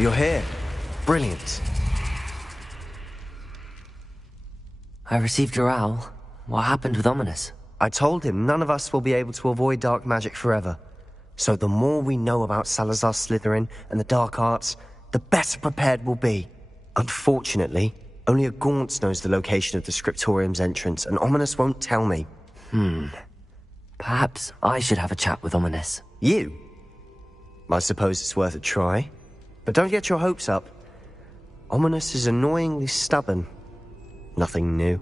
You're here. Brilliant. I received your owl. What happened with Ominous? I told him none of us will be able to avoid dark magic forever. So the more we know about Salazar Slytherin and the dark arts, the better prepared we'll be. Unfortunately, only a Gaunt knows the location of the Scriptorium's entrance, and Ominous won't tell me. Perhaps I should have a chat with Ominous. You? I suppose it's worth a try. But don't get your hopes up. Ominous is annoyingly stubborn. Nothing new.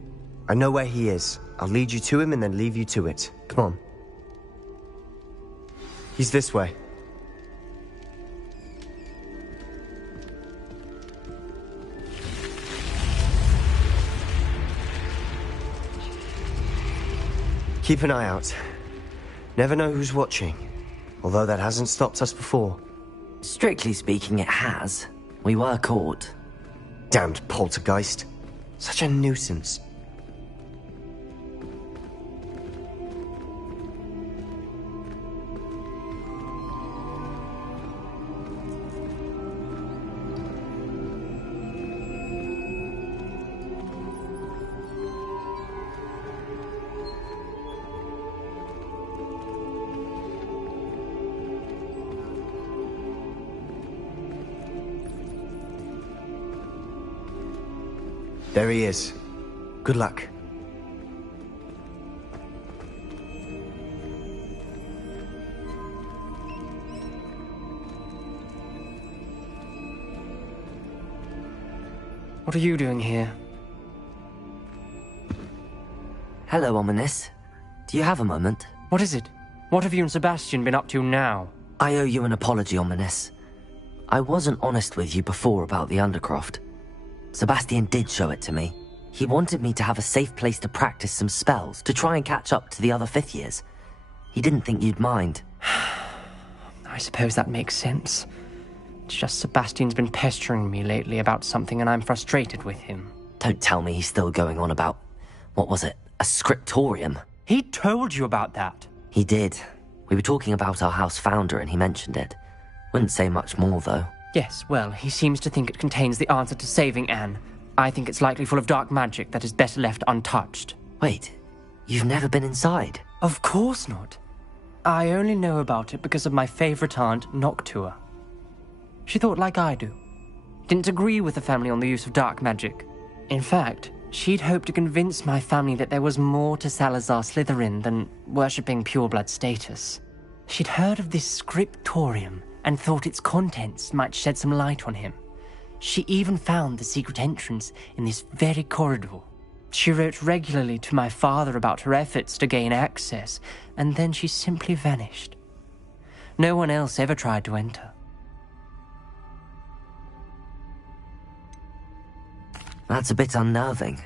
I know where he is. I'll lead you to him and then leave you to it. Come on. He's this way. Keep an eye out. Never know who's watching. Although that hasn't stopped us before. Strictly speaking, it has. We were caught. Damned poltergeist. Such a nuisance. There he is. Good luck. What are you doing here? Hello, Ominous. Do you have a moment? What is it? What have you and Sebastian been up to now? I owe you an apology, Ominous. I wasn't honest with you before about the Undercroft. Sebastian did show it to me. He wanted me to have a safe place to practice some spells, to try and catch up to the other fifth years. He didn't think you'd mind. I suppose that makes sense. It's just Sebastian's been pestering me lately about something and I'm frustrated with him. Don't tell me he's still going on about, what was it, a scriptorium? He told you about that? He did. We were talking about our house founder and he mentioned it. Wouldn't say much more, though. Yes, well, he seems to think it contains the answer to saving Anne. I think it's likely full of dark magic that is better left untouched. Wait, you've never been inside? Of course not. I only know about it because of my favorite aunt, Noctua. She thought like I do. Didn't agree with the family on the use of dark magic. In fact, she'd hoped to convince my family that there was more to Salazar Slytherin than worshipping pureblood status. She'd heard of this scriptorium and thought its contents might shed some light on him. She even found the secret entrance in this very corridor. She wrote regularly to my father about her efforts to gain access, and then she simply vanished. No one else ever tried to enter. That's a bit unnerving.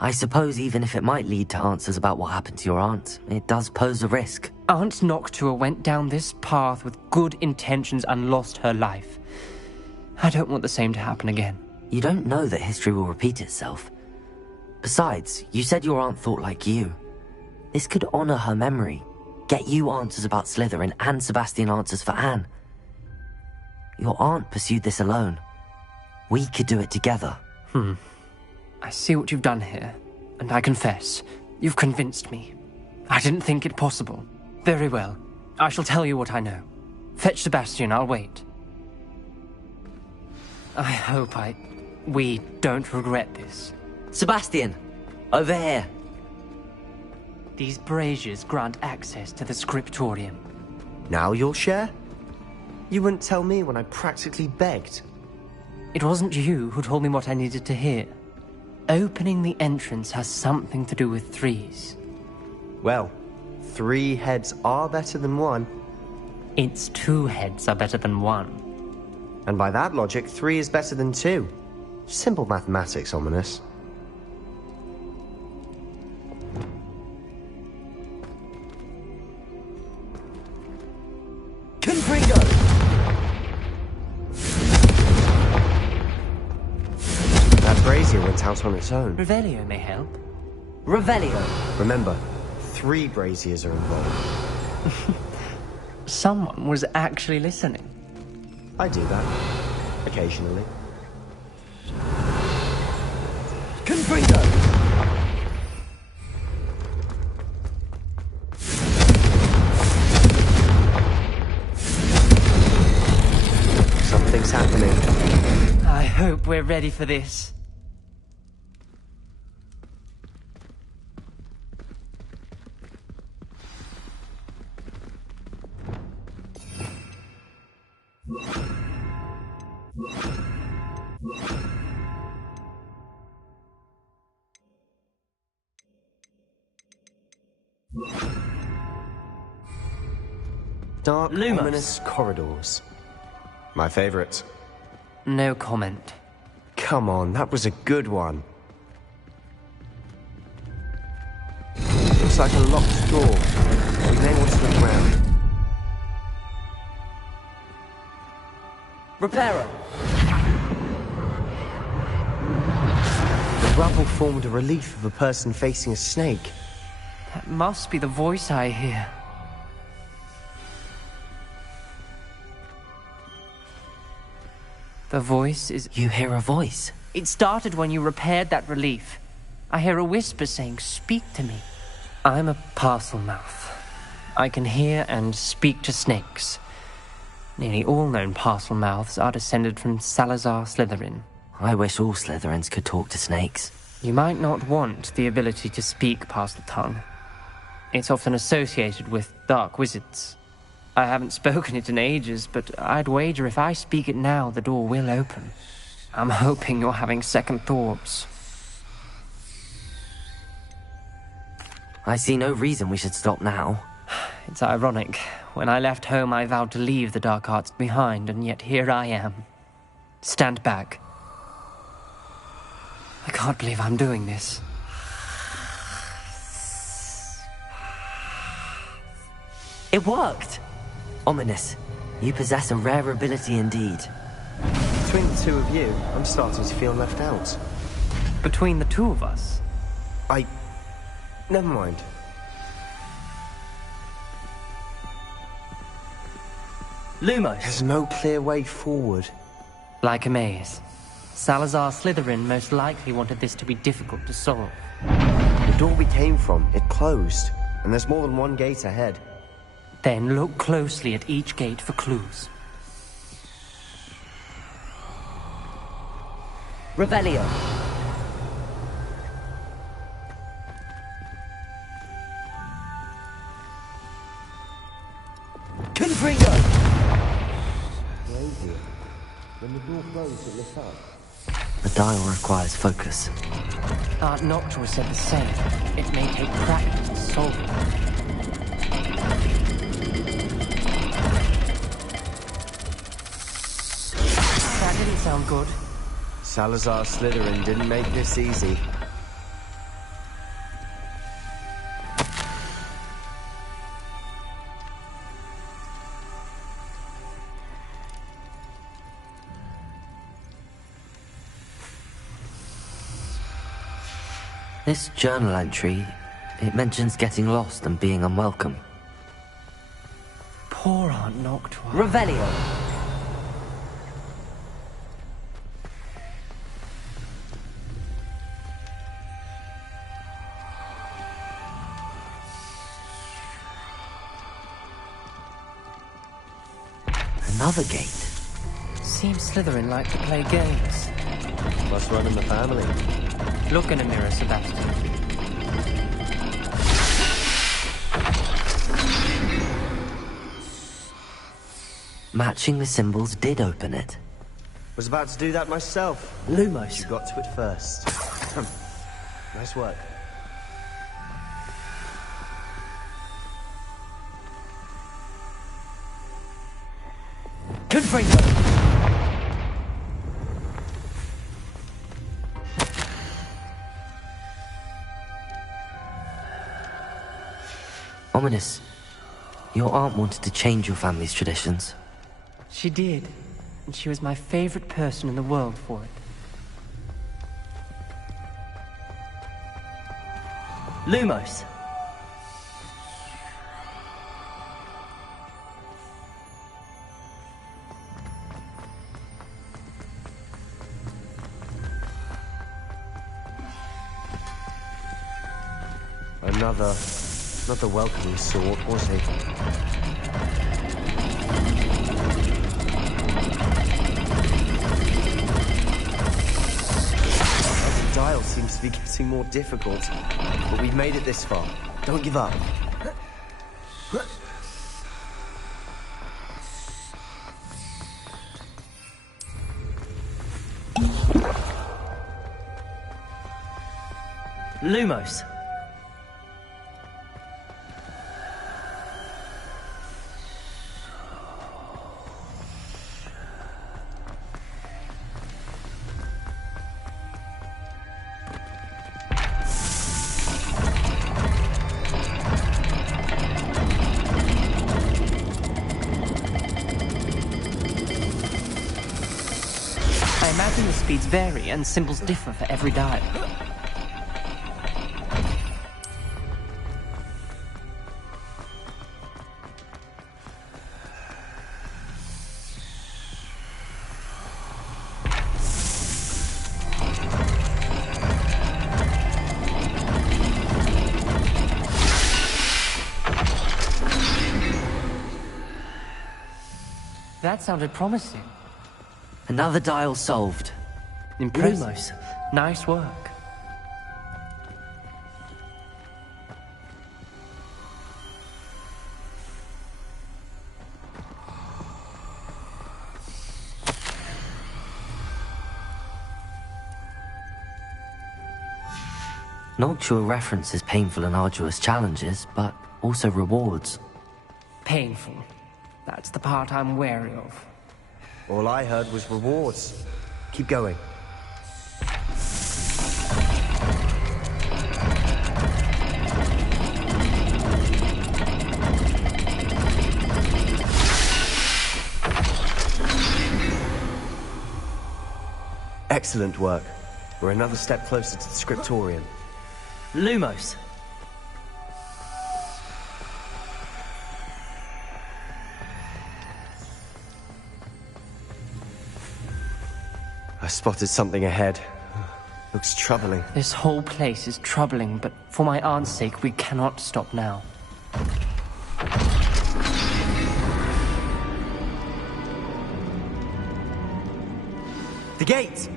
I suppose even if it might lead to answers about what happened to your aunt, it does pose a risk. Aunt Noctua went down this path with good intentions and lost her life. I don't want the same to happen again. You don't know that history will repeat itself. Besides, you said your aunt thought like you. This could honor her memory, get you answers about Slytherin and Sebastian answers for Anne. Your aunt pursued this alone. We could do it together. I see what you've done here, and I confess, you've convinced me. I didn't think it possible. Very well, I shall tell you what I know. Fetch Sebastian, I'll wait. I hope we don't regret this. Sebastian! Over here! These braziers grant access to the scriptorium. Now you'll share? You wouldn't tell me when I practically begged. It wasn't you who told me what I needed to hear. Opening the entrance has something to do with threes. Well, 3 heads are better than 1. Its 2 heads are better than 1. And by that logic, 3 is better than 2. Simple mathematics, Ominous. Confringo! That brazier went out on its own. Revelio may help. Revelio! Remember, 3 braziers are involved. Someone was actually listening. I do that. Occasionally. Confringo! Something's happening. I hope we're ready for this. Dark, Lumos. ominous corridors. My favorite. No comment. Come on, that was a good one. Looks like a locked door. We may want to look around. Reparo! The rubble formed a relief of a person facing a snake. That must be the voice I hear. The voice is... You hear a voice. It started when you repaired that relief. I hear a whisper saying, "Speak to me." I'm a parcel mouth. I can hear and speak to snakes. Nearly all known parcel mouths are descended from Salazar Slytherin. I wish all Slytherins could talk to snakes. You might not want the ability to speak parcel tongue. It's often associated with dark wizards. I haven't spoken it in ages, but I'd wager if I speak it now, the door will open. I'm hoping you're having second thoughts. I see no reason we should stop now. It's ironic. When I left home, I vowed to leave the dark arts behind, and yet here I am. Stand back. I can't believe I'm doing this. It worked! Ominous, you possess a rare ability indeed. Between the two of you, I'm starting to feel left out. Between the two of us? Never mind. Lumos! There's no clear way forward. Like a maze. Salazar Slytherin most likely wanted this to be difficult to solve. The door we came from, it closed. And there's more than one gate ahead. Then look closely at each gate for clues. Revelio! Confringo! When the door closed, it lit up. The dial requires focus. Aunt Noctua said the same. It may take practice to solve it. That didn't sound good. Salazar Slytherin didn't make this easy. This journal entry, it mentions getting lost and being unwelcome. Poor Aunt Noctua. Revelio! Another gate. Seems Slytherin like to play games. Must run in the family. Look in a mirror, Sebastian. Matching the symbols did open it. Was about to do that myself. Lumos! You got to it first. Nice work. Confringo! Ominous, your aunt wanted to change your family's traditions. She did. And she was my favorite person in the world for it. Lumos! Another welcoming sort, was he? The dial seems to be getting more difficult, but we've made it this far. Don't give up. Lumos. I imagine the speeds vary and symbols differ for every dial. That sounded promising. Another dial solved. Impressive. Lumos. Nice work. Noctua references painful and arduous challenges, but also rewards. Painful. That's the part I'm wary of. All I heard was rewards. Keep going. Excellent work. We're another step closer to the scriptorium. Lumos. I spotted something ahead. Looks troubling. This whole place is troubling, but for my aunt's sake, we cannot stop now. The gate!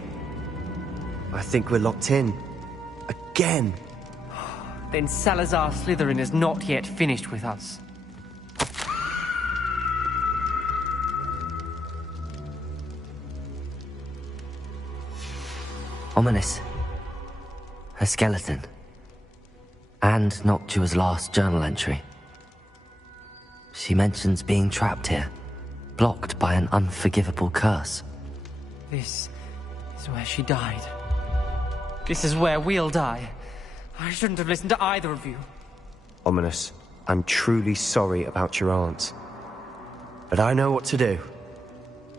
I think we're locked in. Again. Then Salazar Slytherin is not yet finished with us. Ominous. A skeleton. And Noctua's last journal entry. She mentions being trapped here, blocked by an unforgivable curse. This is where she died. This is where we'll die. I shouldn't have listened to either of you. Ominous, I'm truly sorry about your aunt. But I know what to do.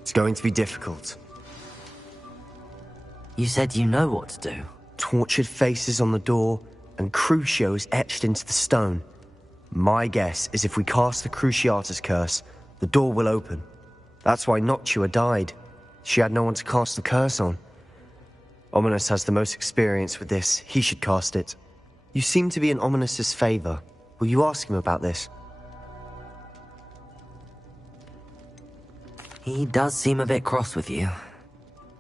It's going to be difficult. You said you know what to do. Tortured faces on the door, and Crucios etched into the stone. My guess is if we cast the Cruciatus curse, the door will open. That's why Noctua died. She had no one to cast the curse on. Ominous has the most experience with this. He should cast it. You seem to be in Ominous's favor. Will you ask him about this? He does seem a bit cross with you.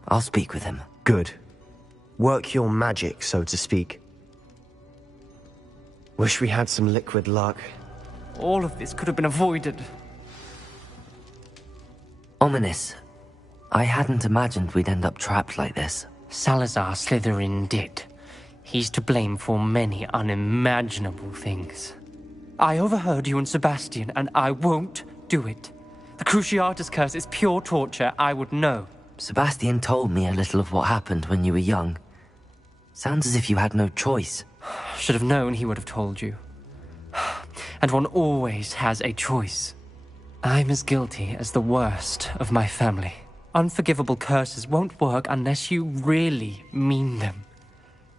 I'll speak with him. Good. Work your magic, so to speak. Wish we had some liquid luck. All of this could have been avoided. Ominous. I hadn't imagined we'd end up trapped like this. Salazar Slytherin did. He's to blame for many unimaginable things. I overheard you and Sebastian, and I won't do it. The Cruciatus curse is pure torture, I would know. Sebastian told me a little of what happened when you were young. Sounds as if you had no choice. Should have known he would have told you. And one always has a choice. I'm as guilty as the worst of my family. Unforgivable curses won't work unless you really mean them.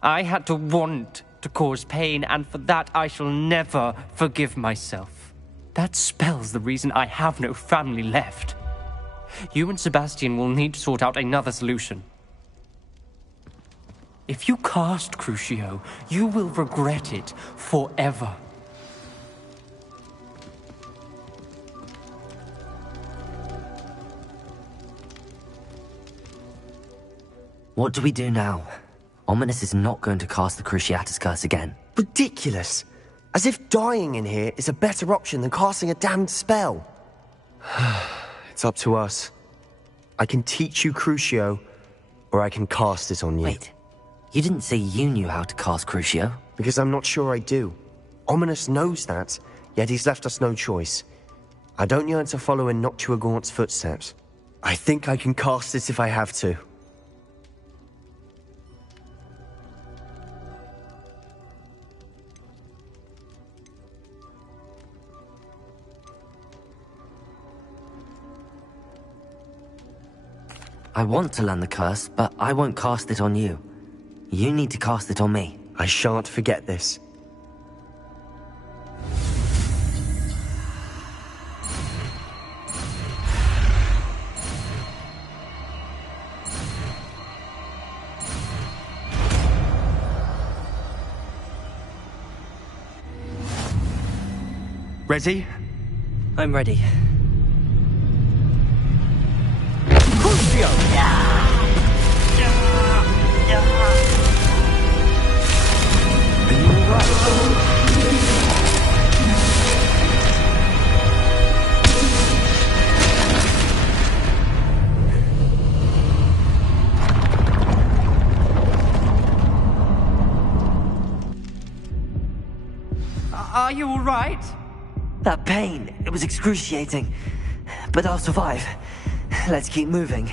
I had to want to cause pain, and for that I shall never forgive myself. That spells the reason I have no family left. You and Sebastian will need to sort out another solution. If you cast Crucio, you will regret it forever. What do we do now? Ominous is not going to cast the Cruciatus Curse again. Ridiculous! As if dying in here is a better option than casting a damned spell. It's up to us. I can teach you Crucio, or I can cast it on you. Wait, you didn't say you knew how to cast Crucio? Because I'm not sure I do. Ominous knows that, yet he's left us no choice. I don't yearn to follow in Noctua Gaunt's footsteps. I think I can cast it if I have to. I want to learn the curse, but I won't cast it on you. You need to cast it on me. I shan't forget this. Ready? I'm ready. Are you all right? That pain, it was excruciating. But I'll survive. Let's keep moving.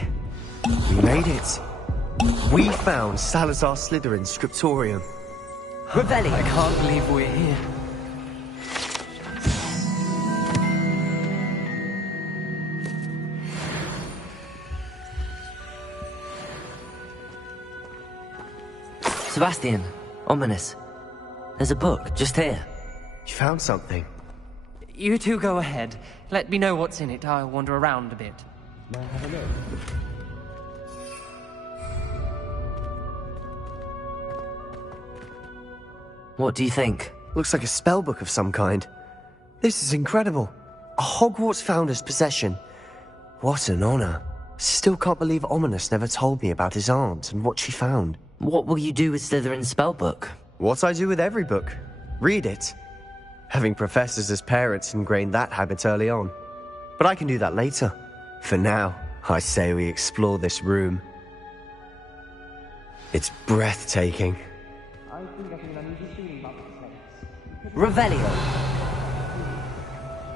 We made it. We found Salazar Slytherin's Scriptorium. Revelio! I can't believe we're here. Sebastian, Ominous. There's a book, just here. You found something. You two go ahead. Let me know what's in it. I'll wander around a bit. What do you think? Looks like a spellbook of some kind. This is incredible. A Hogwarts founder's possession. What an honor. Still can't believe Ominous never told me about his aunt and what she found. What will you do with Slytherin's spellbook? What I do with every book. Read it. Having professors as parents ingrained that habit early on. But I can do that later. For now, I say we explore this room. It's breathtaking. Revelio!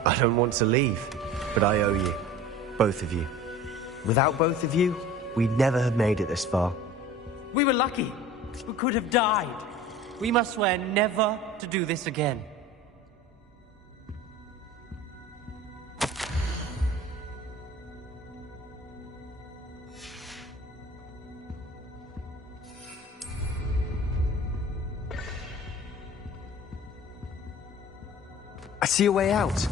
I don't want to leave, but I owe you. Both of you. Without both of you, we'd never have made it this far. We were lucky. We could have died. We must swear never to do this again. I see a way out.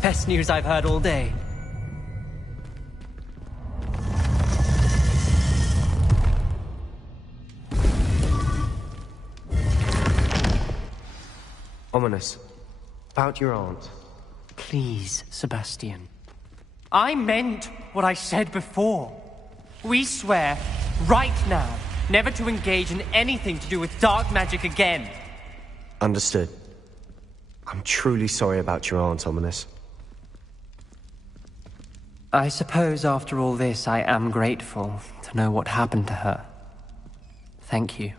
Best news I've heard all day. Ominous. About your aunt. Please, Sebastian. I meant what I said before. We swear, right now, never to engage in anything to do with dark magic again. Understood. I'm truly sorry about your aunt, Ominous. I suppose after all this, I am grateful to know what happened to her. Thank you.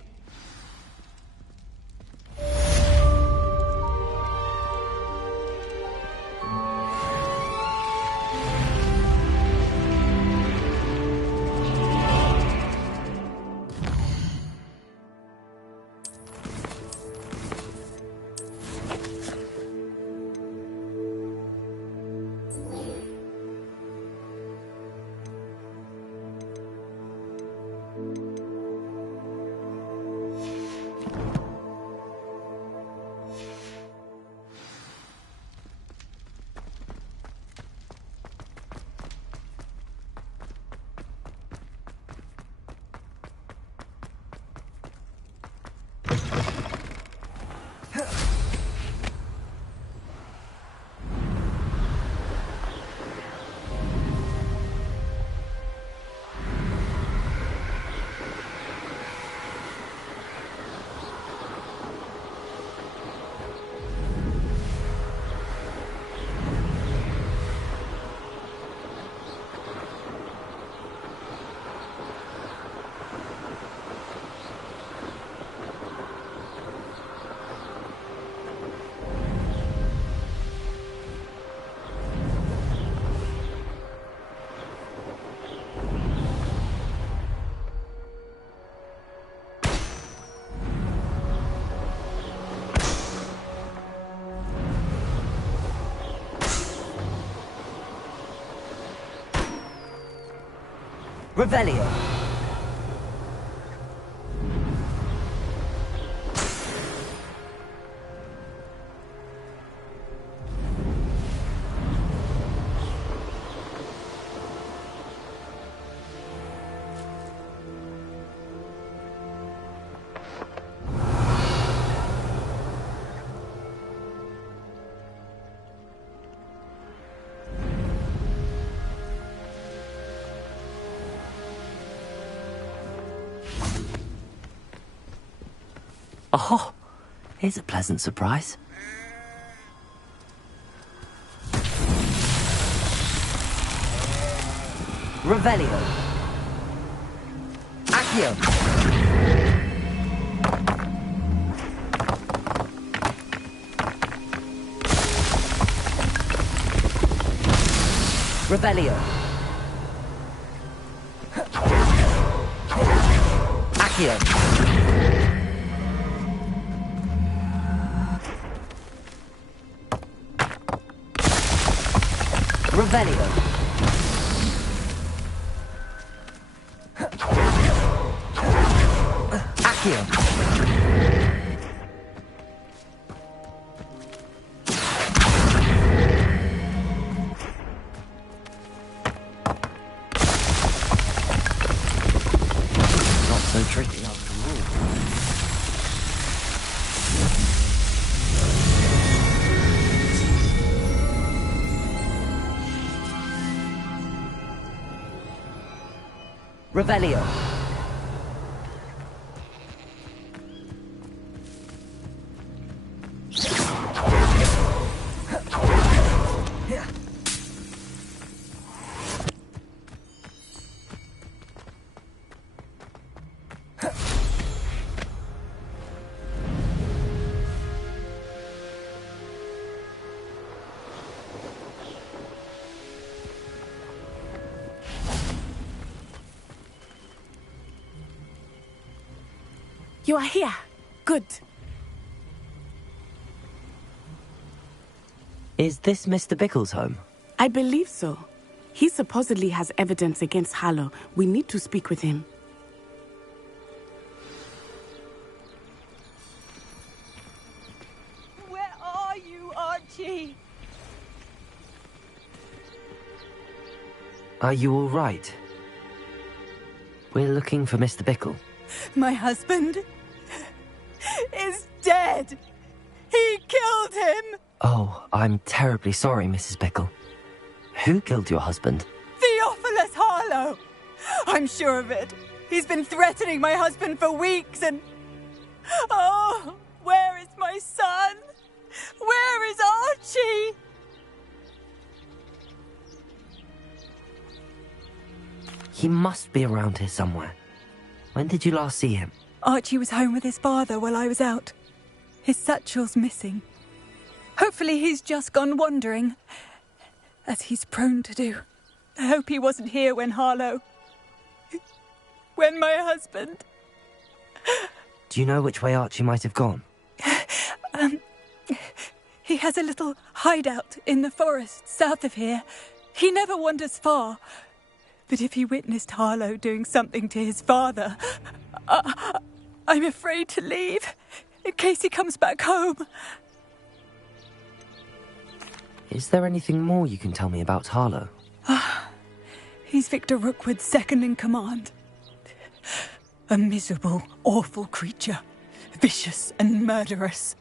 Revelio. Oh, here's a pleasant surprise. Revelio. Accio. Revelio. Accio. Revelio. Accio. Not so tricky after all. Revelio. You are here. Good. Is this Mr. Bickle's home? I believe so. He supposedly has evidence against Harlow. We need to speak with him. Where are you, Archie? Are you all right? We're looking for Mr. Bickle. My husband is dead. He killed him. Oh, I'm terribly sorry, Mrs. Bickle. Who killed your husband? Theophilus Harlow. I'm sure of it. He's been threatening my husband for weeks and... Oh, where is my son? Where is Archie? He must be around here somewhere. When did you last see him? Archie was home with his father while I was out. His satchel's missing. Hopefully he's just gone wandering, as he's prone to do. I hope he wasn't here when Harlow... when my husband... Do you know which way Archie might have gone? He has a little hideout in the forest south of here. He never wanders far. But if he witnessed Harlow doing something to his father, I'm afraid to leave, in case he comes back home. Is there anything more you can tell me about Harlow? He's Victor Rookwood's second in command. A miserable, awful creature. Vicious and murderous.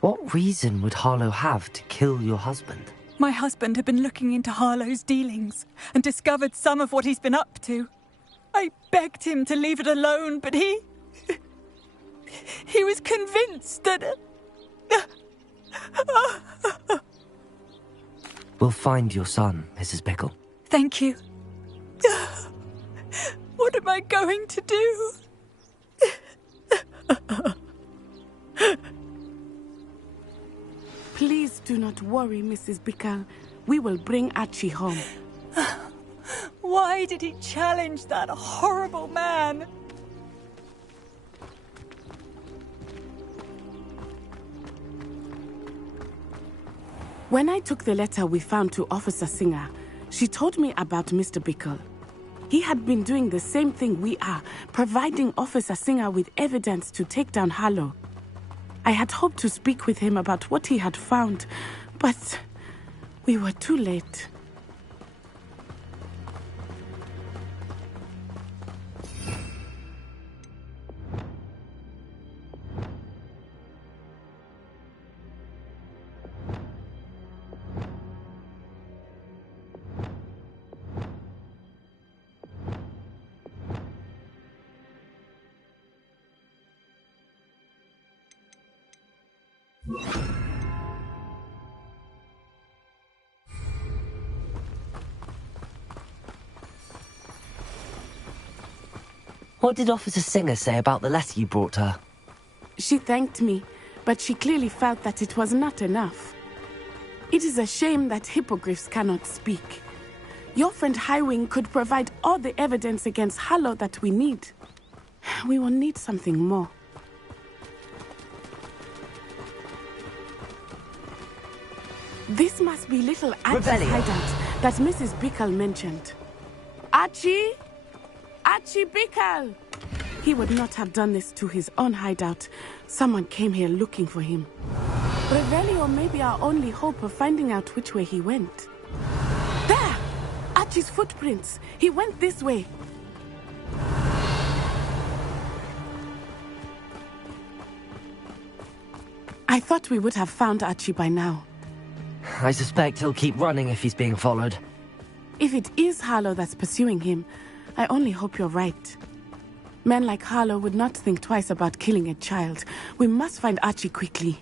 What reason would Harlow have to kill your husband? My husband had been looking into Harlow's dealings and discovered some of what he's been up to. I begged him to leave it alone, but he was convinced that... We'll find your son, Mrs. Bickle. Thank you. What am I going to do? Please do not worry, Mrs. Bickle. We will bring Archie home. Why did he challenge that horrible man? When I took the letter we found to Officer Singer, she told me about Mr. Bickle. He had been doing the same thing we are, providing Officer Singer with evidence to take down Harlow. I had hoped to speak with him about what he had found, but we were too late. What did Officer Singer say about the letter you brought her? She thanked me, but she clearly felt that it was not enough. It is a shame that hippogriffs cannot speak. Your friend Highwing could provide all the evidence against Harlow that we need. We will need something more. This must be little Archie's hideout that Mrs. Bickle mentioned. Archie? Archie Bickle! He would not have done this to his own hideout. Someone came here looking for him. Revelio may be our only hope of finding out which way he went. There! Archie's footprints. He went this way. I thought we would have found Archie by now. I suspect he'll keep running if he's being followed. If it is Harlow that's pursuing him, I only hope you're right. Men like Harlow would not think twice about killing a child. We must find Archie quickly.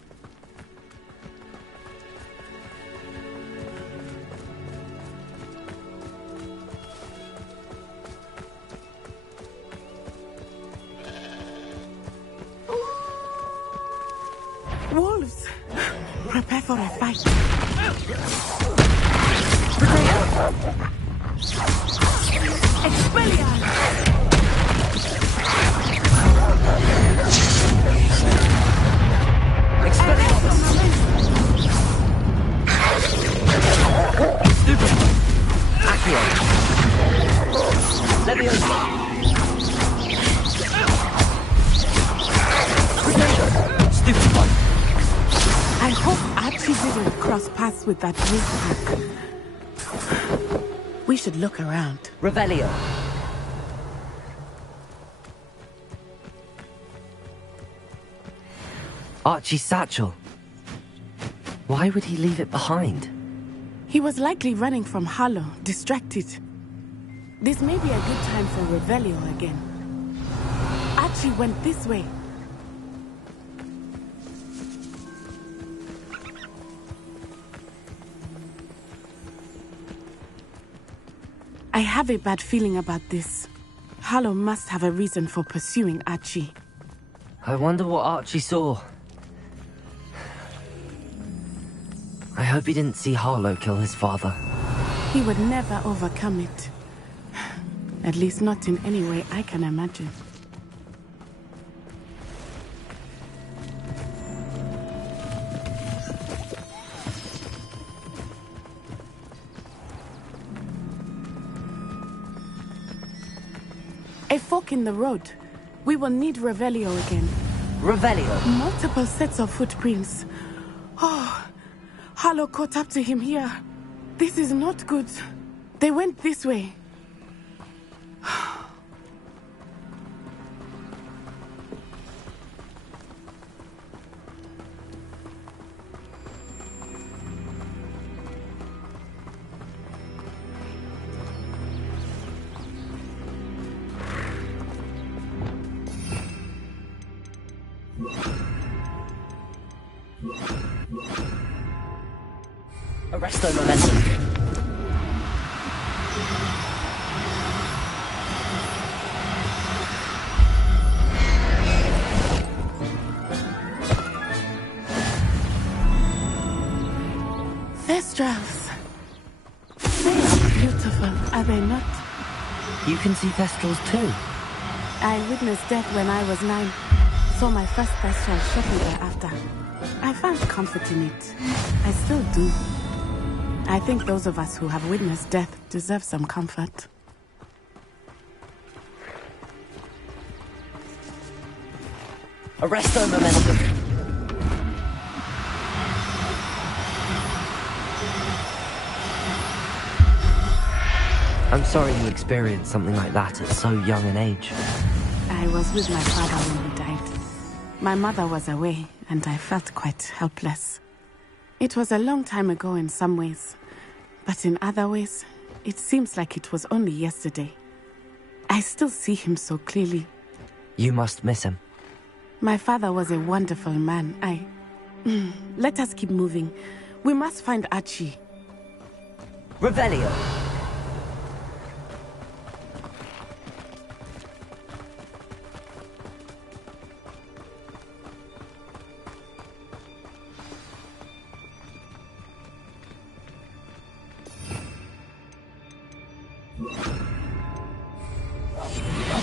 Wolves! Prepare for a fight. Expelliarmus! Stupid! Accio! Leviosa! Stupid one! I hope Archie didn't cross paths with that wolf pack. We should look around. Revelio! Archie's satchel. Why would he leave it behind? He was likely running from Harlow, distracted. This may be a good time for Revelio again. Archie went this way. I have a bad feeling about this. Harlow must have a reason for pursuing Archie. I wonder what Archie saw. I hope he didn't see Harlow kill his father. He would never overcome it. At least not in any way I can imagine. A fork in the road. We will need Revelio again. Revelio! Multiple sets of footprints. Oh, Harlow caught up to him here. This is not good. They went this way. Arresto momentum. Thestrals. They are beautiful, are they not? You can see Thestrals too. I witnessed death when I was 9. Saw my first Thestral shortly thereafter. I found comfort in it. I still do. I think those of us who have witnessed death deserve some comfort. Arresto momentum. I'm sorry you experienced something like that at so young an age. I was with my father when he died. My mother was away, and I felt quite helpless. It was a long time ago in some ways, but in other ways, it seems like it was only yesterday. I still see him so clearly. You must miss him. My father was a wonderful man. Let us keep moving. We must find Archie. Revelio.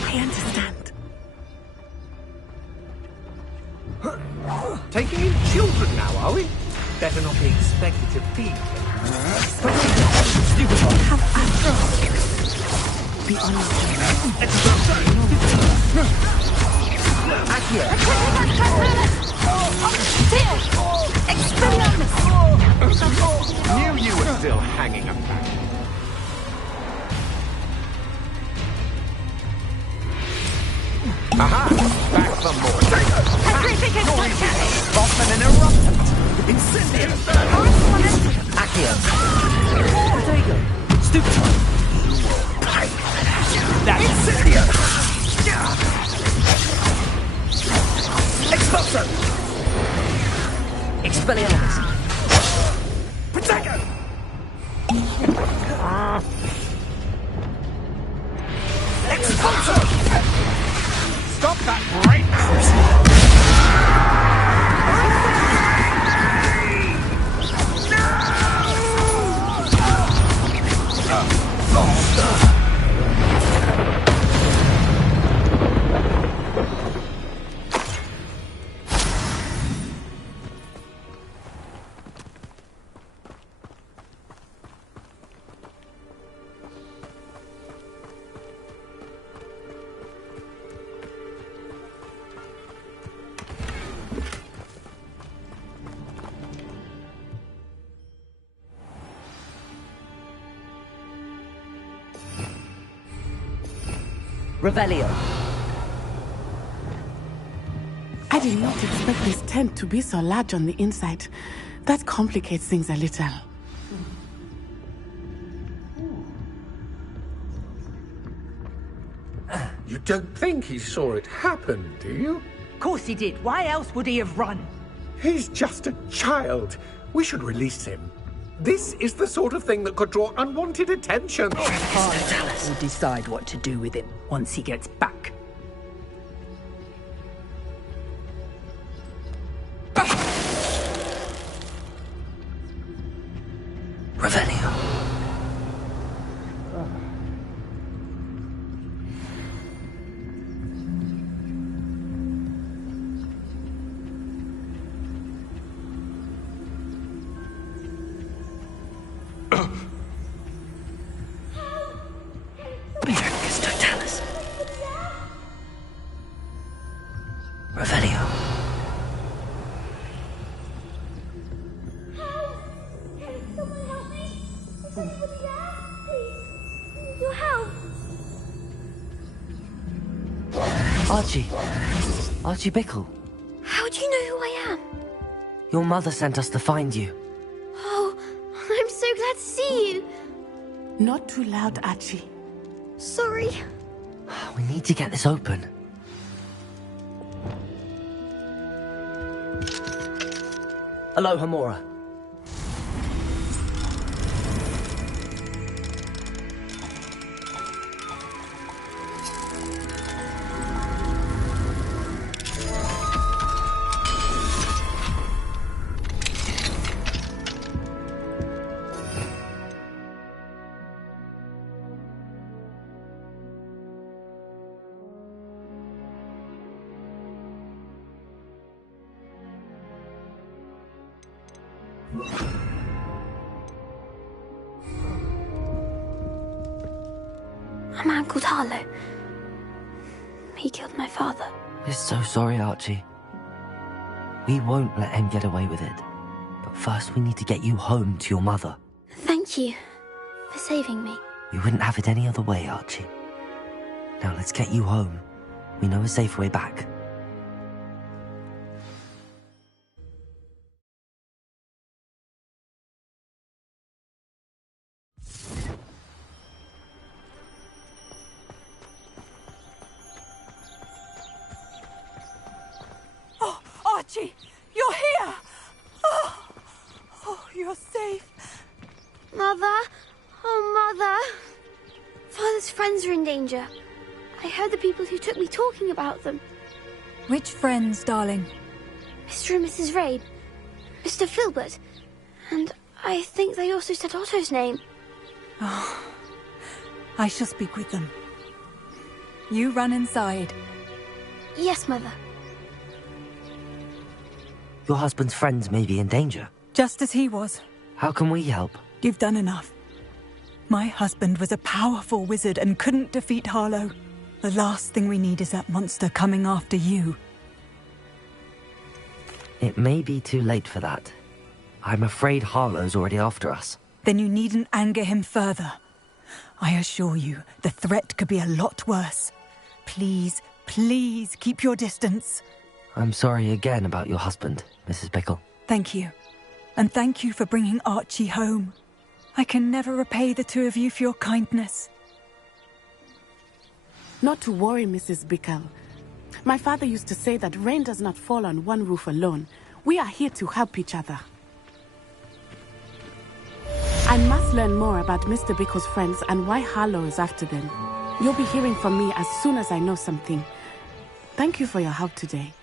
I understand. Taking in children now, are we? Better not be expected to feed them. Stupid one. Have Afro. Be honest. Knew you were still hanging about. Aha! Back for more. Hoffman and eruptant. Incendium. Accio. Stupid. That's Incendium. Expulso. Expelliarmus. Protego. Expulso. Stop that right now! Revelio. I did not expect this tent to be so large on the inside. That complicates things a little. You don't think he saw it happen, do you? Of course he did. Why else would he have run? He's just a child. We should release him. This is the sort of thing that could draw unwanted attention. We'll decide what to do with him once he gets back. Revelio. Miracus totalis. Revelio. Someone help me! Is anybody there? Please! Your help! Archie Bickle. How do you know who I am? Your mother sent us to find you. Oh, I'm so glad to see you! Not too loud, Archie. Sorry. We need to get this open. Alohomora. A man called Harlow. He killed my father. We're so sorry, Archie. We won't let him get away with it. But first we need to get you home to your mother. Thank you for saving me. We wouldn't have it any other way, Archie. Now let's get you home. We know a safe way back. Oh, Archie, you're here! Oh, you're safe. Mother? Oh, Mother. Father's friends are in danger. I heard the people who took me talking about them. Which friends, darling? Mr. and Mrs. Rabe. Mr. Filbert. And I think they also said Otto's name. Oh, I shall speak with them. You run inside. Yes, Mother. Your husband's friends may be in danger. Just as he was. How can we help? You've done enough. My husband was a powerful wizard and couldn't defeat Harlow. The last thing we need is that monster coming after you. It may be too late for that. I'm afraid Harlow's already after us. Then you needn't anger him further. I assure you, the threat could be a lot worse. Please, please keep your distance. I'm sorry again about your husband, Mrs. Bickle. Thank you. And thank you for bringing Archie home. I can never repay the two of you for your kindness. Not to worry, Mrs. Bickle. My father used to say that rain does not fall on one roof alone. We are here to help each other. I must learn more about Mr. Bickle's friends and why Harlow is after them. You'll be hearing from me as soon as I know something. Thank you for your help today.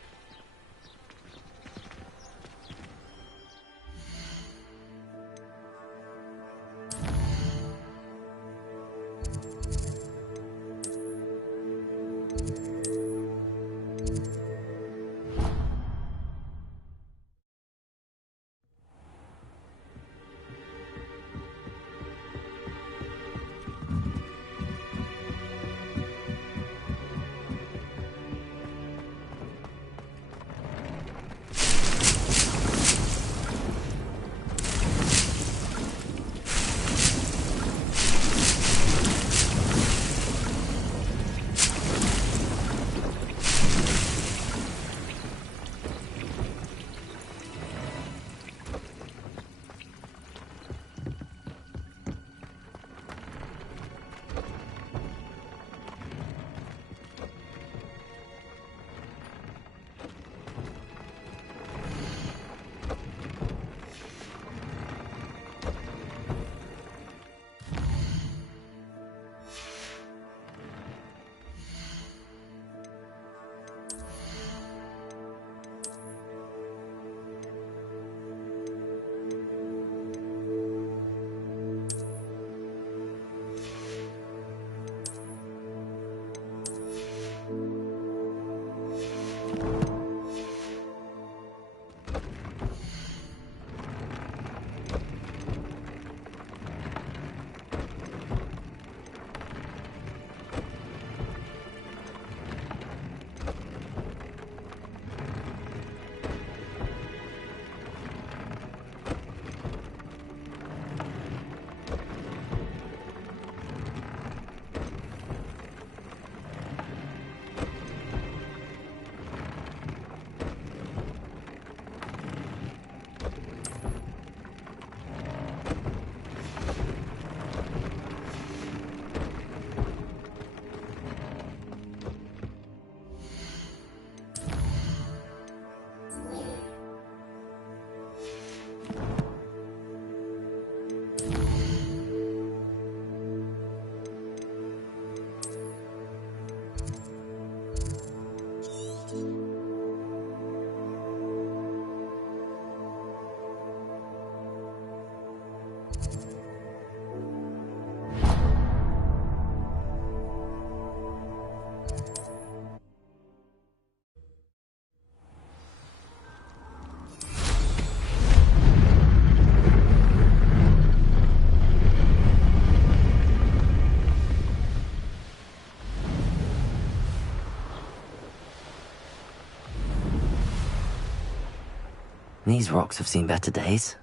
These rocks have seen better days.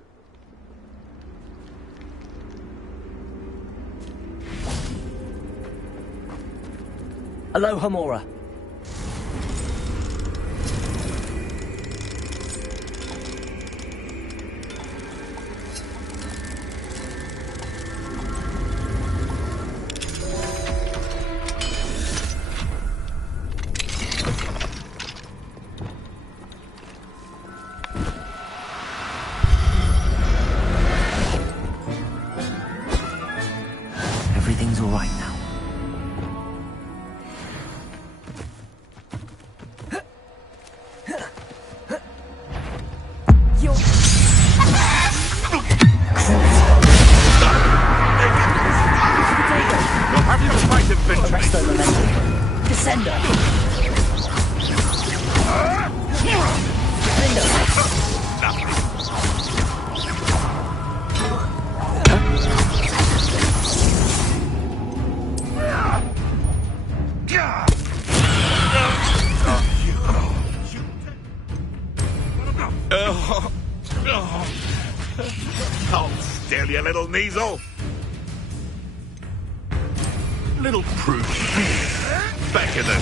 Aloha Mora. Everything's all right now. You'll have to fight eventually. Arresto Memento. Descendo. Hold still, you little Kneazle. Little prude. Back in the...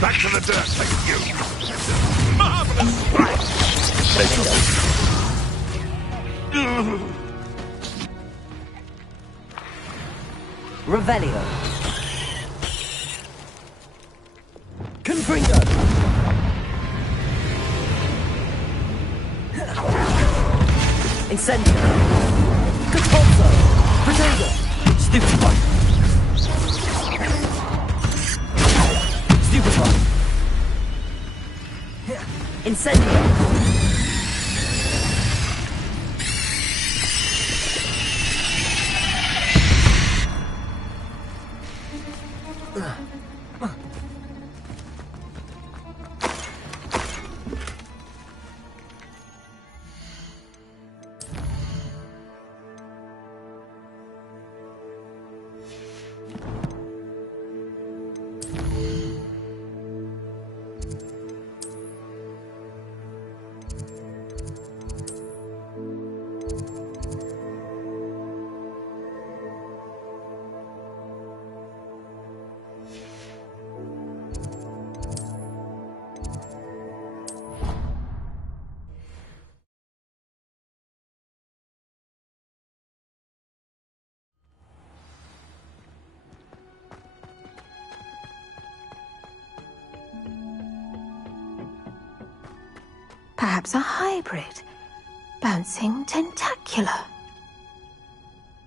Back to the dirt, thank you. Marvelous Revelio. Confringo. Incendio. Caspolzo. Protego. Stupefy. Stupefy. Incendio. Perhaps a hybrid. Bouncing tentacular.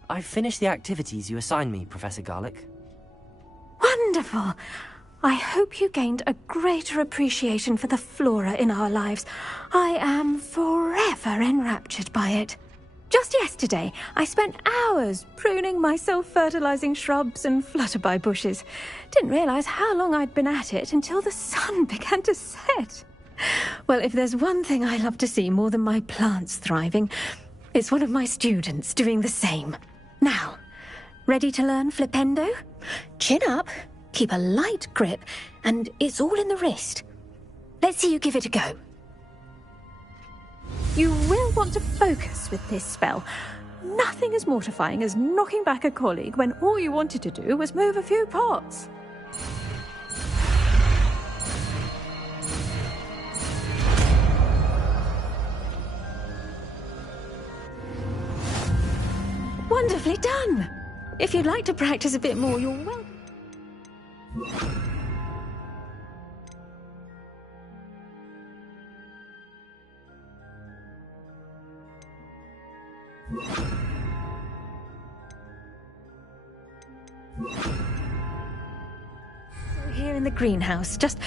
I've finished the activities you assigned me, Professor Garlick. Wonderful! I hope you gained a greater appreciation for the flora in our lives. I am forever enraptured by it. Just yesterday, I spent hours pruning my self-fertilizing shrubs and flutterby bushes. Didn't realize how long I'd been at it until the sun began to set. Well, if there's one thing I love to see more than my plants thriving, it's one of my students doing the same. Now, ready to learn Flipendo? Chin up, keep a light grip, and it's all in the wrist. Let's see you give it a go. You will want to focus with this spell. Nothing as mortifying as knocking back a colleague when all you wanted to do was move a few pots. Wonderfully done! If you'd like to practice a bit more, you're welcome. So here in the greenhouse, just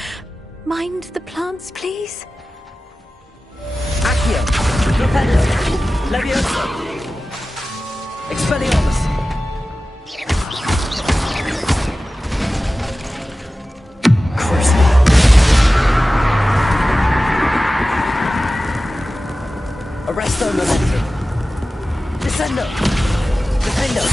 mind the plants, please. Accio. Flipendo. Levioso. Expelliarmus! Arresto Memento! Descendo! Defendo!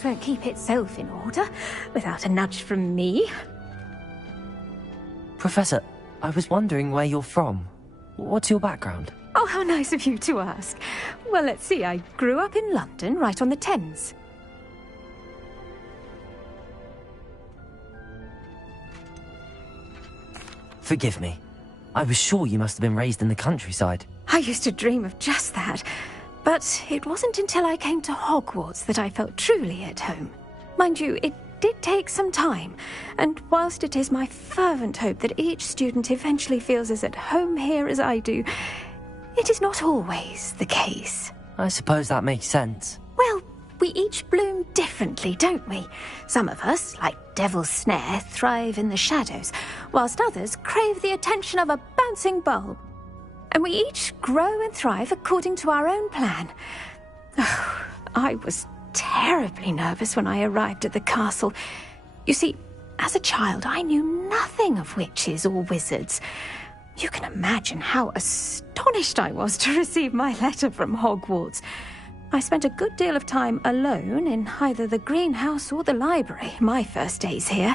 house won't keep itself in order without a nudge from me. Professor, I was wondering where you're from. What's your background? Oh, how nice of you to ask. Well, let's see. I grew up in London, right on the Thames. Forgive me. I was sure you must have been raised in the countryside. I used to dream of just that. But it wasn't until I came to Hogwarts that I felt truly at home. Mind you, it did take some time, and whilst it is my fervent hope that each student eventually feels as at home here as I do, it is not always the case. I suppose that makes sense. Well, we each bloom differently, don't we? Some of us, like Devil's Snare, thrive in the shadows, whilst others crave the attention of a bouncing bulb. And we each grow and thrive according to our own plan. Oh, I was terribly nervous when I arrived at the castle. You see, as a child, I knew nothing of witches or wizards. You can imagine how astonished I was to receive my letter from Hogwarts. I spent a good deal of time alone in either the greenhouse or the library my first days here.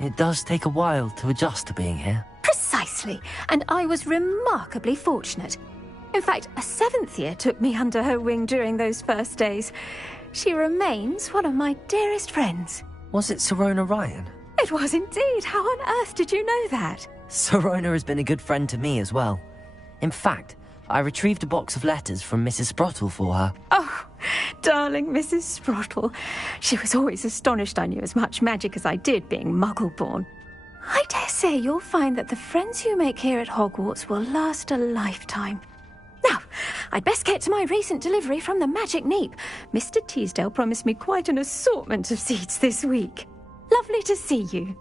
It does take a while to adjust to being here. Precisely, and I was remarkably fortunate. In fact, a 7th year took me under her wing during those first days. She remains one of my dearest friends. Was it Sirona Ryan? It was indeed. How on earth did you know that? Sirona has been a good friend to me as well. In fact, I retrieved a box of letters from Mrs. Sprottle for her. Oh, darling Mrs. Sprottle. She was always astonished I knew as much magic as I did, being Muggle-born. I dare say you'll find that the friends you make here at Hogwarts will last a lifetime. Now, I'd best get to my recent delivery from the Magic Neep. Mr. Teasdale promised me quite an assortment of seeds this week. Lovely to see you.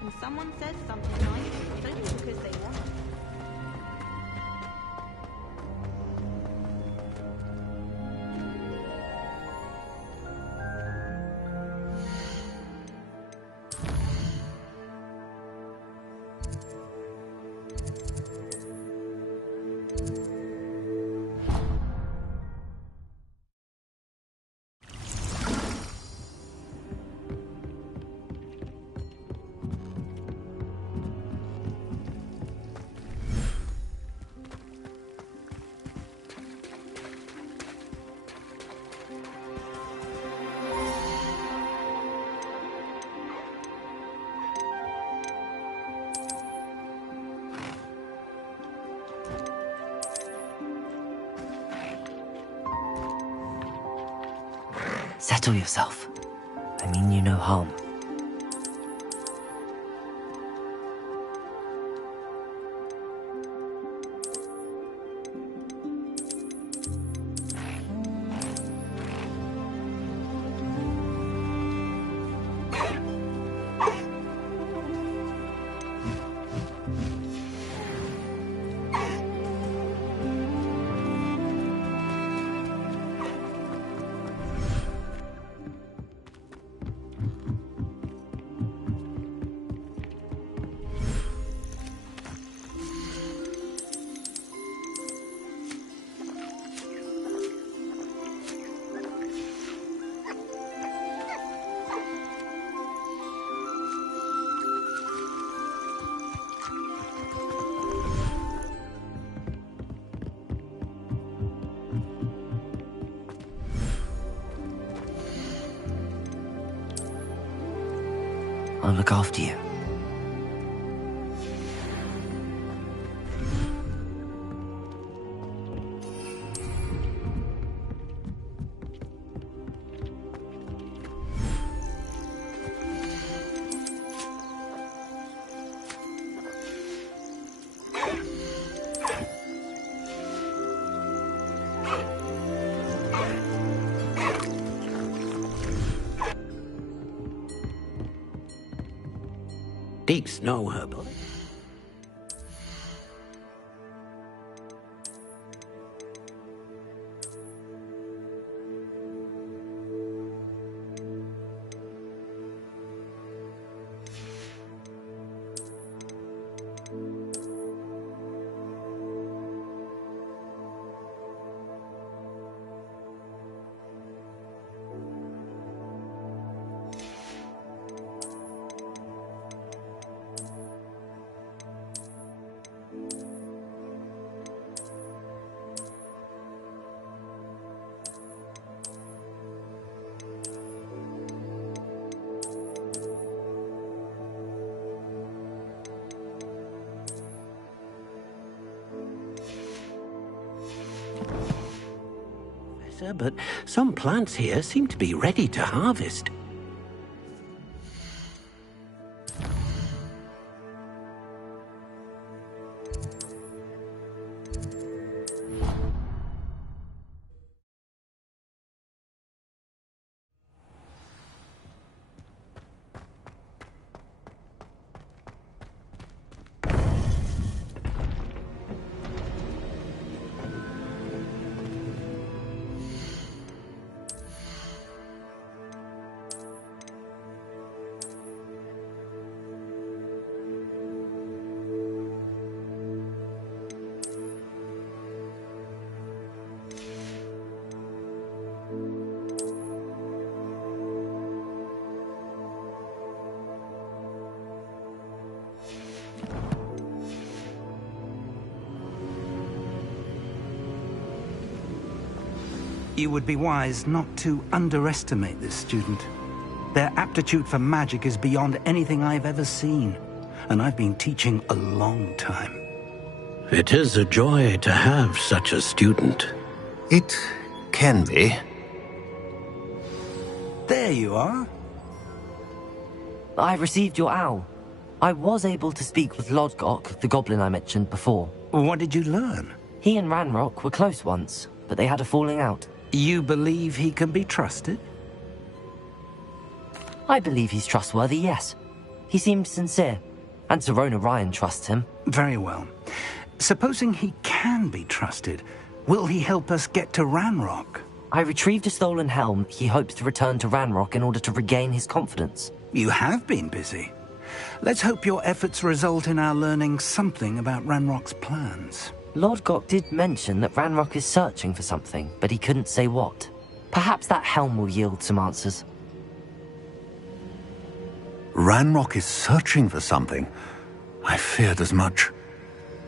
When someone says something nice, it's only because they want it. Settle yourself. I mean you no harm. I'll look after you. Deeks know her, boy. Sir, but some plants here seem to be ready to harvest. You would be wise not to underestimate this student. Their aptitude for magic is beyond anything I've ever seen, and I've been teaching a long time. It is a joy to have such a student. It can be. There you are. I received your owl. I was able to speak with Lodgok, the goblin I mentioned before. What did you learn? He and Ranrock were close once, but they had a falling out. You believe he can be trusted? I believe he's trustworthy, yes. He seemed sincere, and Sirona Ryan trusts him. Very well. Supposing he can be trusted, will he help us get to Ranrock? I retrieved a stolen helm he hopes to return to Ranrock in order to regain his confidence. You have been busy. Let's hope your efforts result in our learning something about Ranrock's plans. Lodgok did mention that Ranrock is searching for something, but he couldn't say what. Perhaps that helm will yield some answers. Ranrock is searching for something. I feared as much.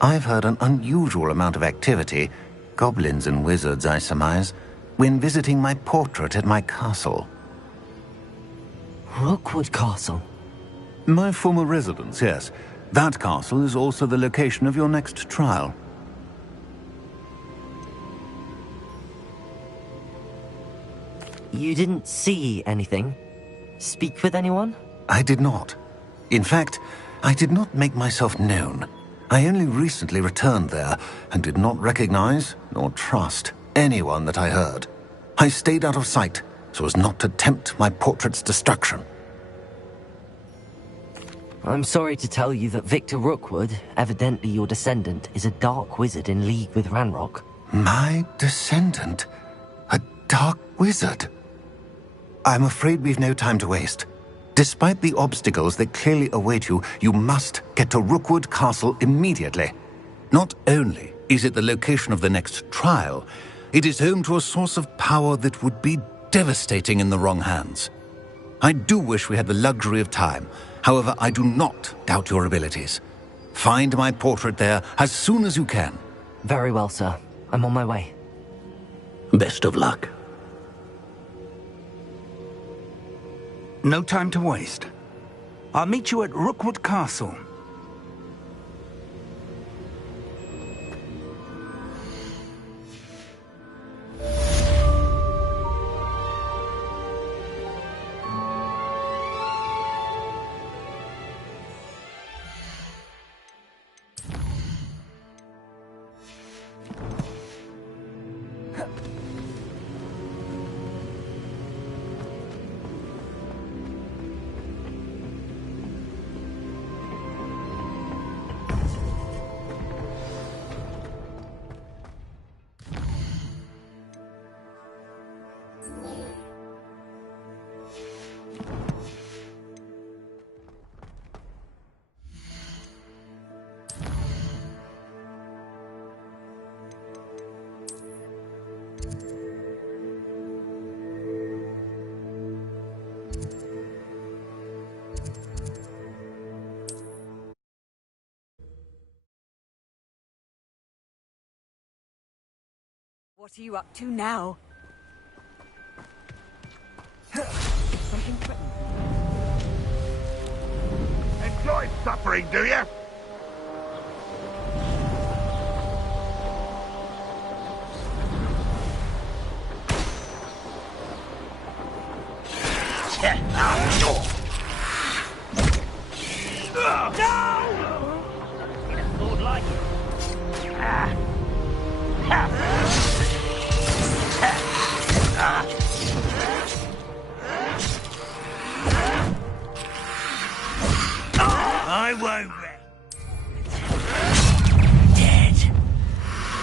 I've heard an unusual amount of activity, goblins and wizards, I surmise, when visiting my portrait at my castle. Rookwood Castle? My former residence, yes. That castle is also the location of your next trial. You didn't see anything? Speak with anyone? I did not. In fact, I did not make myself known. I only recently returned there and did not recognize nor trust anyone that I heard. I stayed out of sight so as not to tempt my portrait's destruction. I'm sorry to tell you that Victor Rookwood, evidently your descendant, is a dark wizard in league with Ranrock. My descendant? A dark wizard? I'm afraid we've no time to waste. Despite the obstacles that clearly await you, you must get to Rookwood Castle immediately. Not only is it the location of the next trial, it is home to a source of power that would be devastating in the wrong hands. I do wish we had the luxury of time. However, I do not doubt your abilities. Find my portrait there as soon as you can. Very well, sir. I'm on my way. Best of luck. No time to waste. I'll meet you at Rookwood Castle. What are you up to now? Something threatening. Enjoy suffering, do you?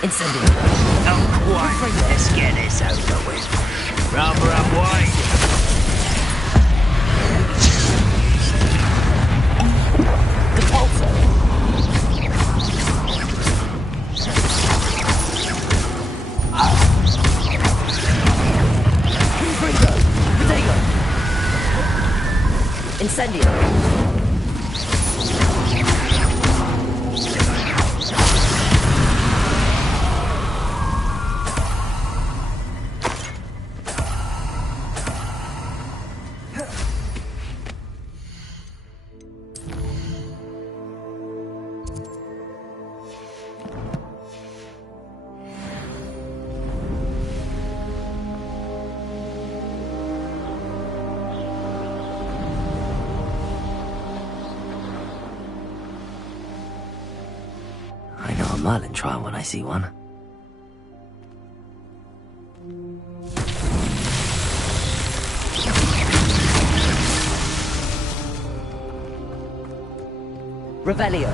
Incendio. Oh, quiet. Let's get this over with. Rather up wide. Depulso. Confringo. Protego. Incendio. Merlin trial when I see one. Revelio.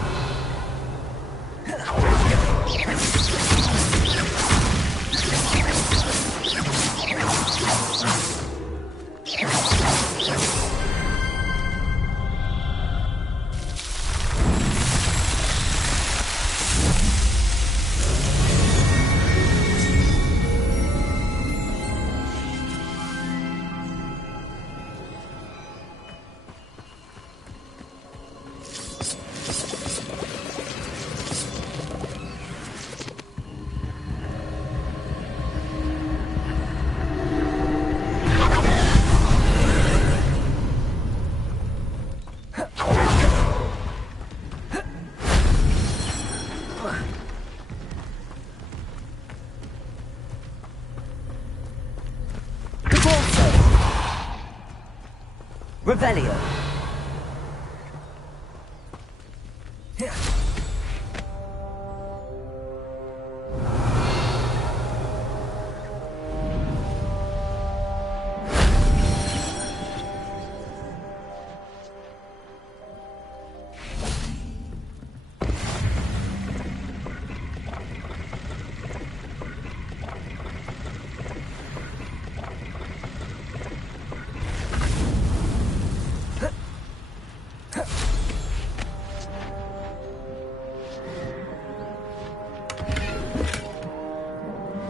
Revelio.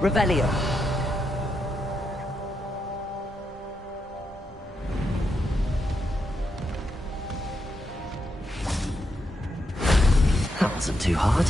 Revelio. That wasn't too hard.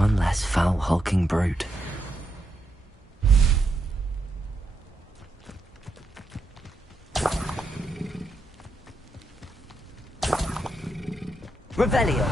One less foul, hulking brute. Revelio.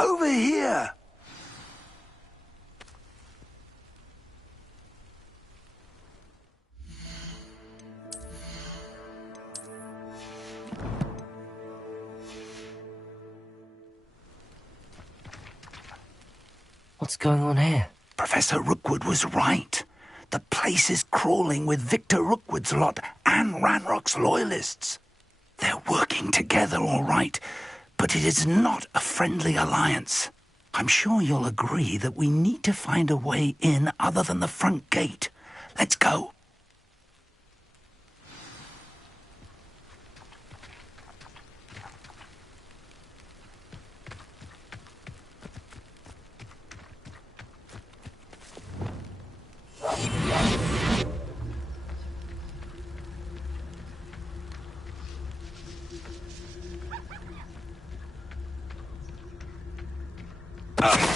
Over here! What's going on here? Professor Rookwood was right. The place is crawling with Victor Rookwood's lot and Ranrock's loyalists. They're working together, all right, but it is not a friendly alliance. I'm sure you'll agree that we need to find a way in other than the front gate. Let's go.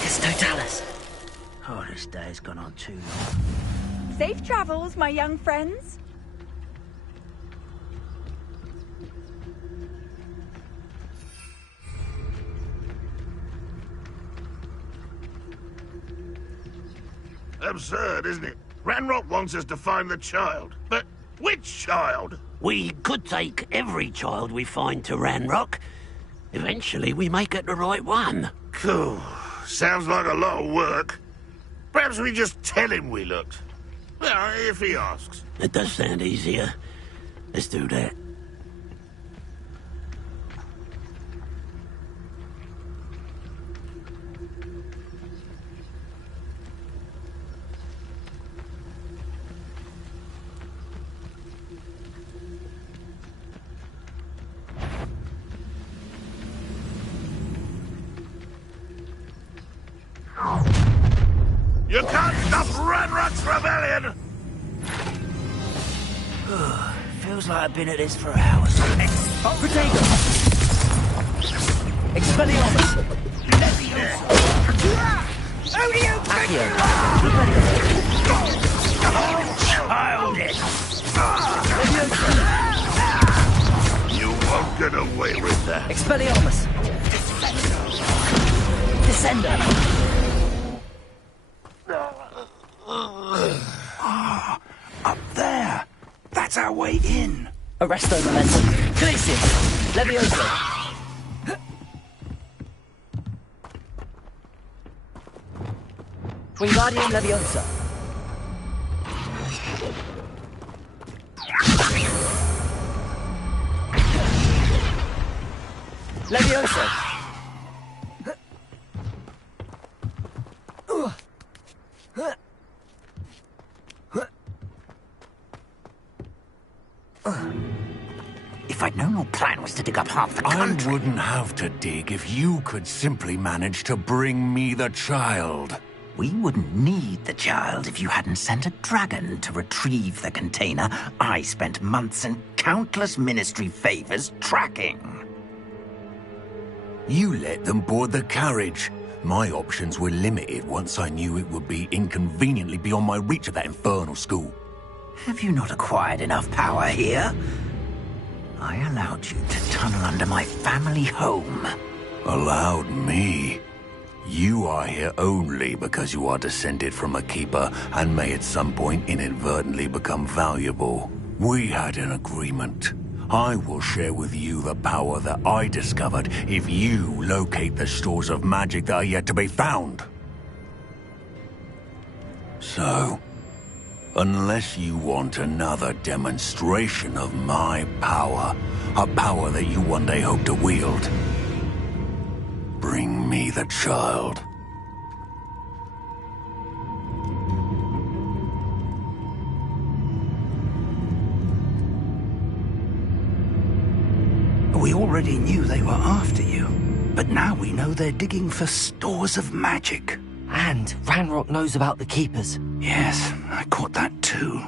It's Totalis. Oh, this day's gone on too long. Safe travels, my young friends. Absurd, isn't it? Ranrock wants us to find the child. But which child? We could take every child we find to Ranrock. Eventually, we may get the right one. Cool. Sounds like a lot of work. Perhaps we just tell him we looked. Well, if he asks. It does sound easier. Let's do that. You can't stop Ranrock's rebellion! Feels like I've been at this for hours. Protego! Expelliarmus! Who do you think you are? You won't get away with that. Expelliarmus! Descender! Up there! That's our way in! Arresto Momentum! Glacius! Levioso! Wingardium Leviosa! Levioso! If I'd known your plan was to dig up half the country... I wouldn't have to dig if you could simply manage to bring me the child. We wouldn't need the child if you hadn't sent a dragon to retrieve the container I spent months and countless ministry favors tracking. You let them board the carriage. My options were limited once I knew it would be inconveniently beyond my reach of that infernal school. Have you not acquired enough power here? I allowed you to tunnel under my family home. Allowed me? You are here only because you are descended from a keeper and may at some point inadvertently become valuable. We had an agreement. I will share with you the power that I discovered if you locate the stores of magic that are yet to be found. So, Unless you want another demonstration of my power, a power that you one day hope to wield. Bring me the child. We already knew they were after you, but now we know they're digging for stores of magic. And Ranrock knows about the Keepers. Yes, I caught that too.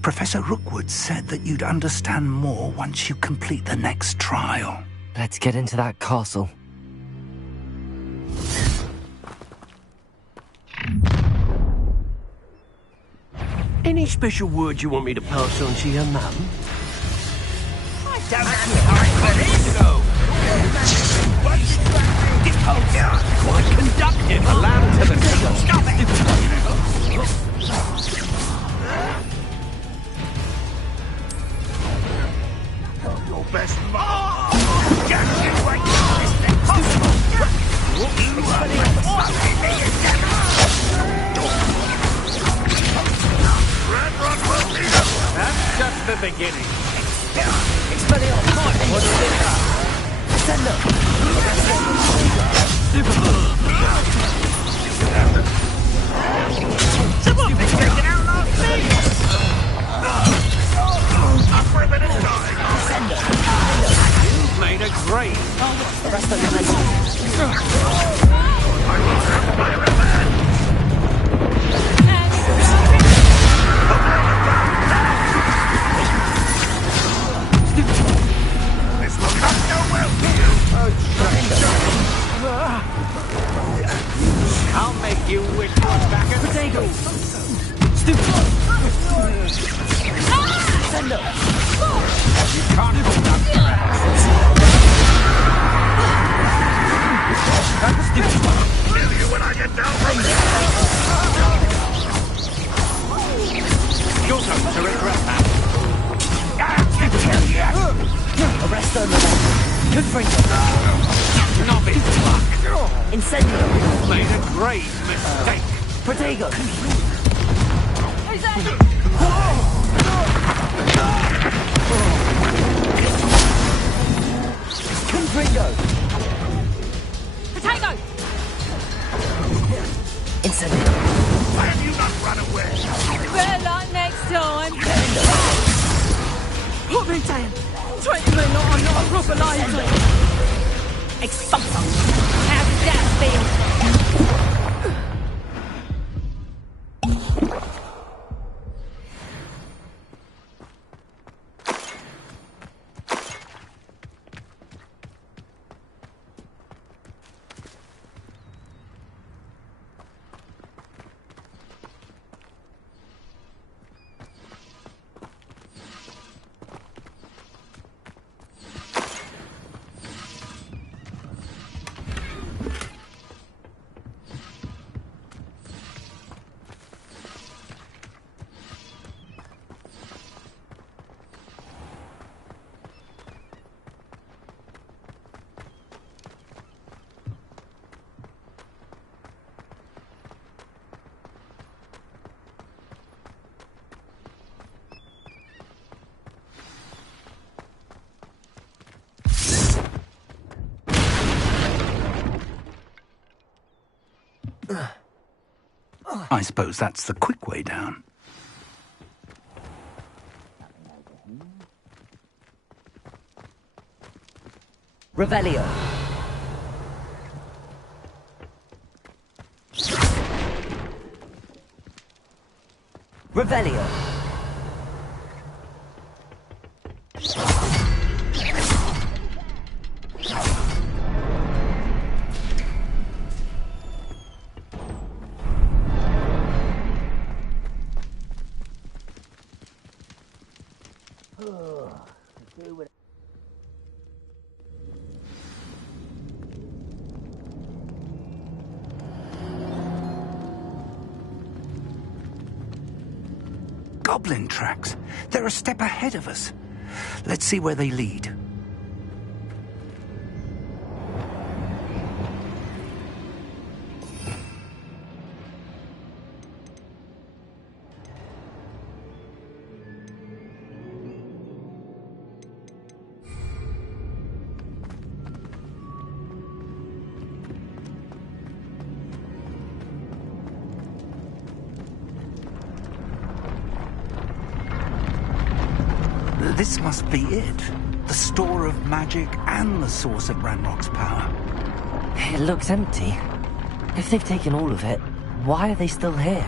Professor Rookwood said that you'd understand more once you complete the next trial. Let's get into that castle. Any special words you want me to pass on to your mum? Quite conductive. A lamb to the table. Stop it! Your best man. Just you wait. That's just the beginning. Expelliarmus! What's this? Send them! Someone been taken out last week! Up for a bit of time. Send them! You've made a great... Arrest them! This will not go well for you. I'll make you wish you were back at... Potato! Send them! You can't hold up your ass. Kill you when I get down from here. Your turn to regret that. Arrest them! Confringo! Novice luck. Incendio! Made a grave mistake. Protego! Confringo! Potato! Incendio! Why have you not run away? Better luck next time. Put me down. 20 men not I'm not a proper lion. Expulso! How does that feel? I suppose that's the quick way down. Revelio! Revelio! Goblin tracks. They're a step ahead of us. Let's see where they lead. This must be it. The store of magic and the source of Ranrock's power. It looks empty. If they've taken all of it, why are they still here?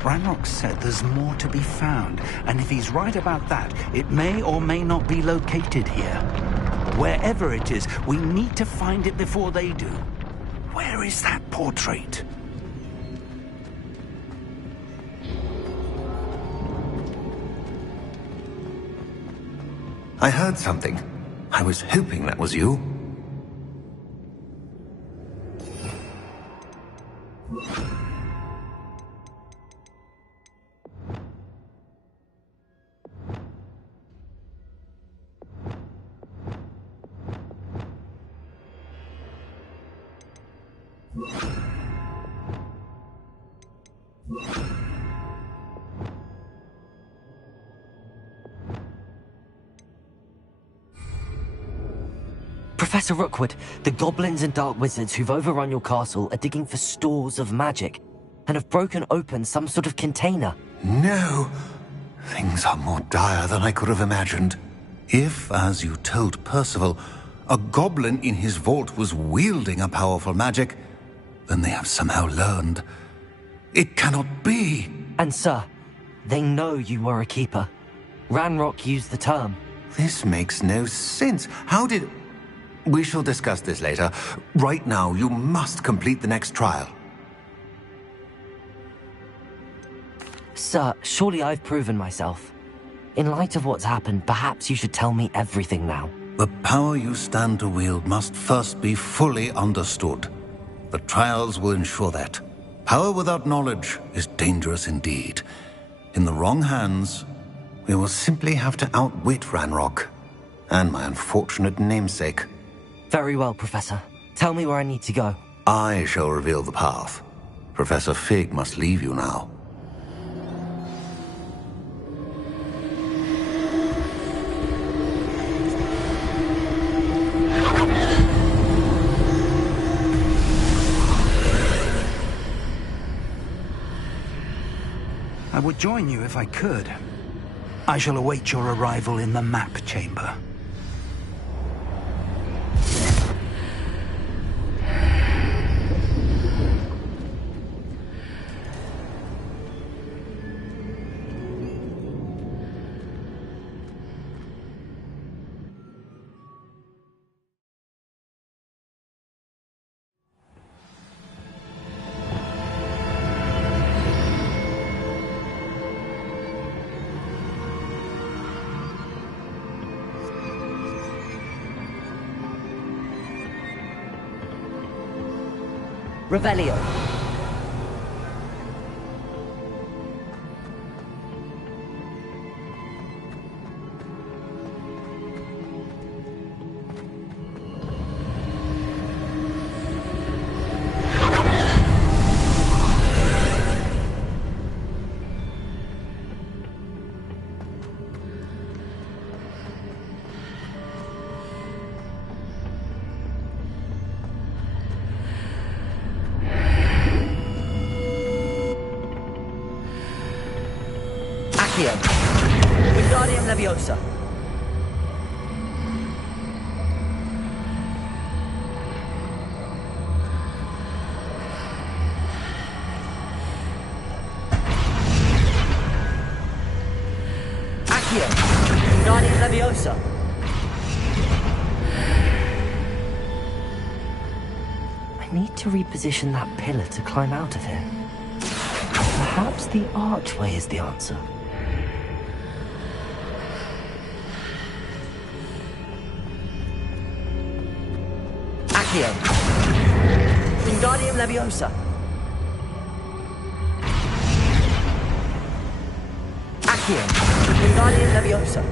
Ranrock said there's more to be found, and if he's right about that, it may or may not be located here. Wherever it is, we need to find it before they do. Where is that portrait? I heard something. I was hoping that was you. Professor Rookwood, the goblins and dark wizards who've overrun your castle are digging for stores of magic and have broken open some sort of container. No! Things are more dire than I could have imagined. If, as you told Percival, a goblin in his vault was wielding a powerful magic, then they have somehow learned. It cannot be! And sir, they know you were a keeper. Ranrock used the term. This makes no sense. How did... We shall discuss this later. Right now, you must complete the next trial. Sir, surely I've proven myself. In light of what's happened, perhaps you should tell me everything now. The power you stand to wield must first be fully understood. The trials will ensure that. Power without knowledge is dangerous indeed. In the wrong hands, we will simply have to outwit Ranrock and my unfortunate namesake. Very well, Professor. Tell me where I need to go. I shall reveal the path. Professor Fig must leave you now. I would join you if I could. I shall await your arrival in the map chamber. Revelio. Wingardium Leviosa. Accio. Wingardium Leviosa. I need to reposition that pillar to climb out of here. Perhaps the archway is the answer. Accio. Wingardium Leviosa. Accio. Wingardium Leviosa.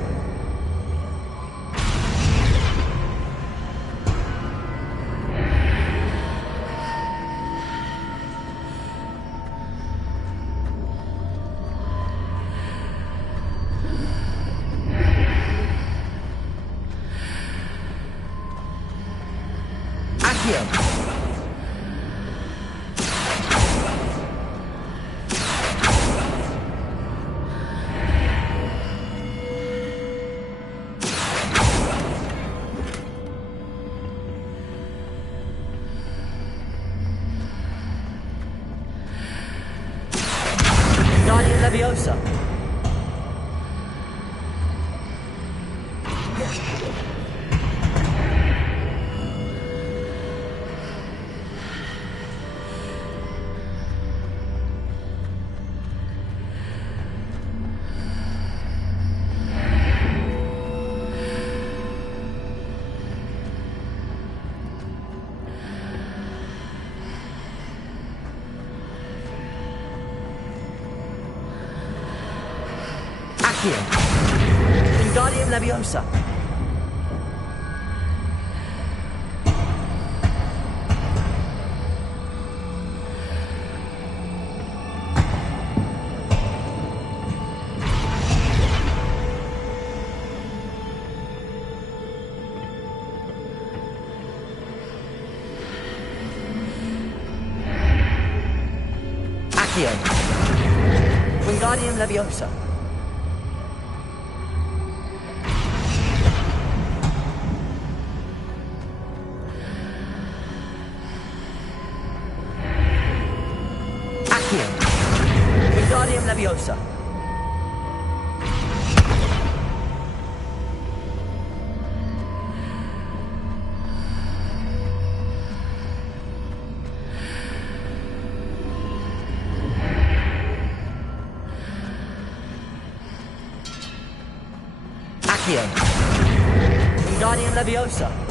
Accio. Wingardium Leviosa. Accio. Wingardium Leviosa. Accio. Wingardium Leviosa. Accio. Wingardium Leviosa.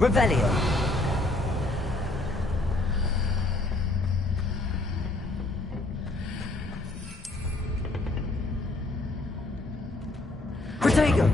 Revelio. Protego.